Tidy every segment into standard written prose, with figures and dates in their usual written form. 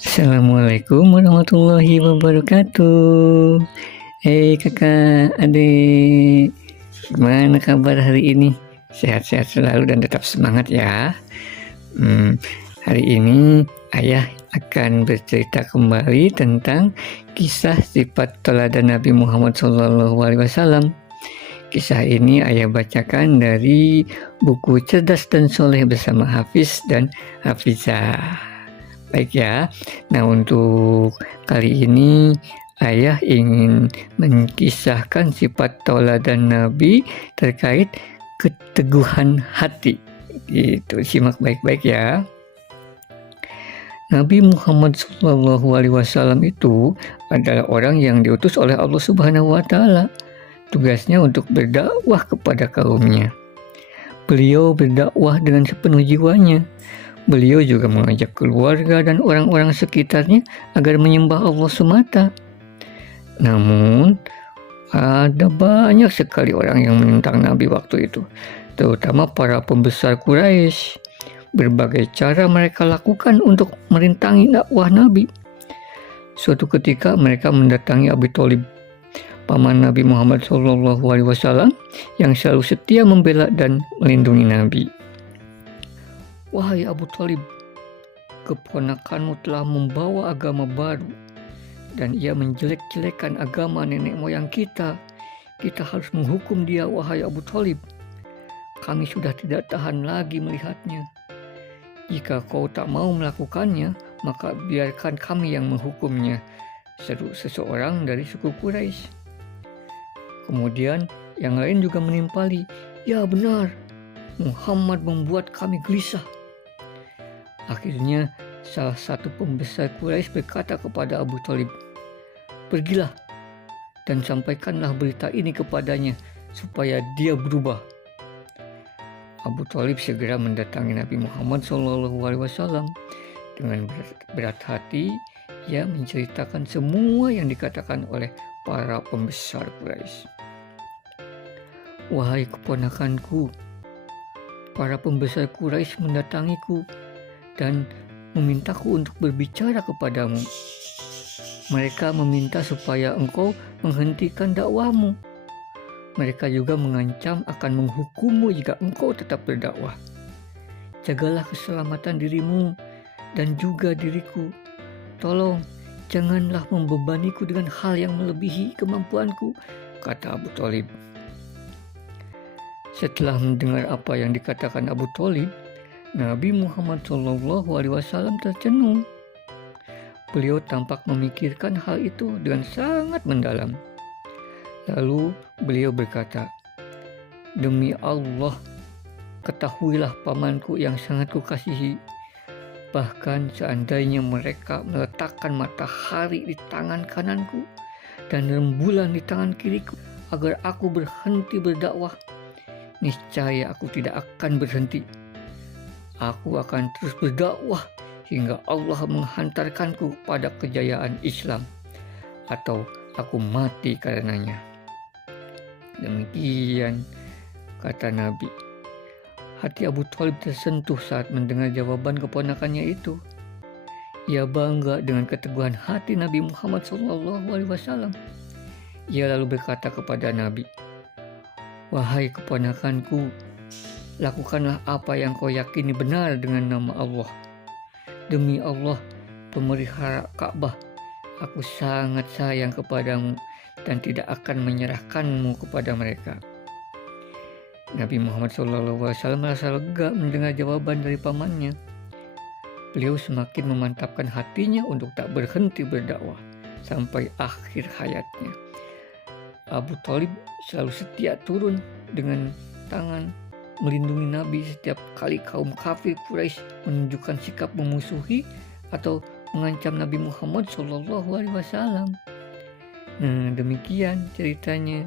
Assalamualaikum warahmatullahi wabarakatuh. Hei kakak, adik, gimana kabar hari ini? Sehat-sehat selalu dan tetap semangat ya. Hari ini ayah akan bercerita kembali tentang kisah sifat teladan Nabi Muhammad SAW. Kisah ini ayah bacakan dari buku Cerdas dan Soleh bersama Hafiz dan Hafizah. Baik ya, nah untuk kali ini ayah ingin mengkisahkan sifat tauladan Nabi terkait keteguhan hati. Gitu, simak baik-baik ya. Nabi Muhammad SAW itu adalah orang yang diutus oleh Allah Subhanahu wa Ta'ala. Tugasnya untuk berdakwah kepada kaumnya. Beliau berdakwah dengan sepenuh jiwanya. Beliau juga mengajak keluarga dan orang-orang sekitarnya agar menyembah Allah semata. Namun, ada banyak sekali orang yang menentang Nabi waktu itu, terutama para pembesar Quraisy. Berbagai cara mereka lakukan untuk merintangi dakwah Nabi. Suatu ketika mereka mendatangi Abi Thalib, paman Nabi Muhammad SAW, yang selalu setia membela dan melindungi Nabi. Wahai Abu Thalib, keponakanmu telah membawa agama baru dan ia menjelek-jelekan agama nenek moyang kita. Kita harus menghukum dia, wahai Abu Thalib. Kami sudah tidak tahan lagi melihatnya. Jika kau tak mau melakukannya, maka biarkan kami yang menghukumnya, seru seseorang dari suku Quraisy. Kemudian yang lain juga menimpali, ya benar, Muhammad membuat kami gelisah. Akhirnya salah satu pembesar Quraisy berkata kepada Abu Thalib, pergilah dan sampaikanlah berita ini kepadanya supaya dia berubah. Abu Thalib segera mendatangi Nabi Muhammad SAW. Dengan berat hati, ia menceritakan semua yang dikatakan oleh para pembesar Quraisy. Wahai keponakanku, para pembesar Quraisy mendatangiku dan memintaku untuk berbicara kepadamu. Mereka meminta supaya engkau menghentikan dakwahmu. Mereka juga mengancam akan menghukummu jika engkau tetap berdakwah. Jagalah keselamatan dirimu dan juga diriku. Tolong, janganlah membebaniku dengan hal yang melebihi kemampuanku, kata Abu Thalib. Setelah mendengar apa yang dikatakan Abu Thalib, Nabi Muhammad SAW tercenung. Beliau tampak memikirkan hal itu dengan sangat mendalam. Lalu beliau berkata, demi Allah, ketahuilah pamanku yang sangat kukasihi. Bahkan seandainya mereka meletakkan matahari di tangan kananku dan rembulan di tangan kiriku agar aku berhenti berdakwah, niscaya aku tidak akan berhenti. Aku akan terus berdakwah hingga Allah menghantarkanku pada kejayaan Islam atau aku mati karenanya. Demikian kata Nabi. Hati Abu Thalib tersentuh saat mendengar jawaban keponakannya itu. Ia bangga dengan keteguhan hati Nabi Muhammad SAW. Ia lalu berkata kepada Nabi, wahai keponakanku, lakukanlah apa yang kau yakini benar dengan nama Allah. Demi Allah, pemelihara Ka'bah, aku sangat sayang kepadamu dan tidak akan menyerahkanmu kepada mereka. Nabi Muhammad SAW merasa lega mendengar jawaban dari pamannya. Beliau semakin memantapkan hatinya untuk tak berhenti berdakwah sampai akhir hayatnya. Abu Thalib selalu setia turun dengan tangan melindungi Nabi setiap kali kaum kafir Quraisy menunjukkan sikap memusuhi atau mengancam Nabi Muhammad SAW. Nah, demikian ceritanya.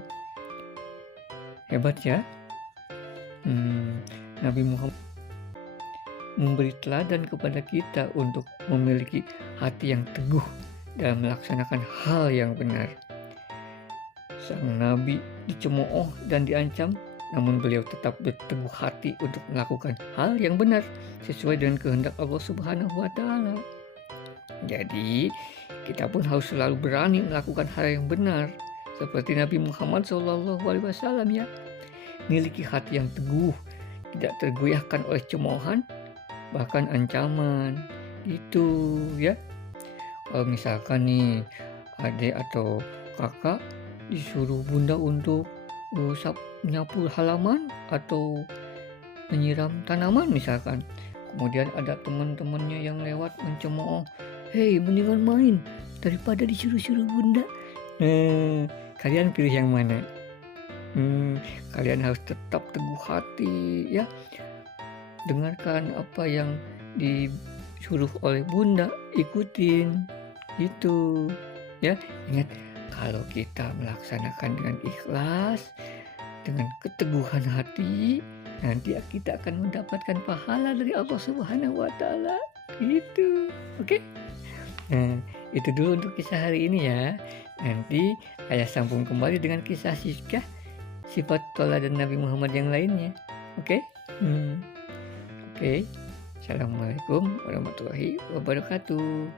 Hebat ya. Nabi Muhammad memberi teladan kepada kita untuk memiliki hati yang teguh dalam melaksanakan hal yang benar. Sang Nabi dicemooh dan diancam, namun beliau tetap berteguh hati untuk melakukan hal yang benar sesuai dengan kehendak Allah Subhanahu wa Ta'ala. Jadi, kita pun harus selalu berani melakukan hal yang benar, seperti Nabi Muhammad SAW ya. Miliki hati yang teguh, tidak tergoyahkan oleh cemoohan, bahkan ancaman. Itu ya. Kalau misalkan nih adik atau kakak disuruh bunda untuk nyapu halaman atau menyiram tanaman misalkan, kemudian ada teman-temannya yang lewat mencemooh, hei mendingan main daripada disuruh-suruh bunda. Kalian pilih yang mana? Kalian harus tetap teguh hati ya, dengarkan apa yang disuruh oleh bunda, ikutin gitu ya. Ingat, kalau kita melaksanakan dengan ikhlas, dengan keteguhan hati, nanti kita akan mendapatkan pahala dari Allah Subhanahu wa Ta'ala gitu. Oke? Nah, itu dulu untuk kisah hari ini ya. Nanti ayah sambung kembali dengan kisah Siskah, sifat teladan Nabi Muhammad yang lainnya. Oke? Oke. Assalamualaikum warahmatullahi wabarakatuh.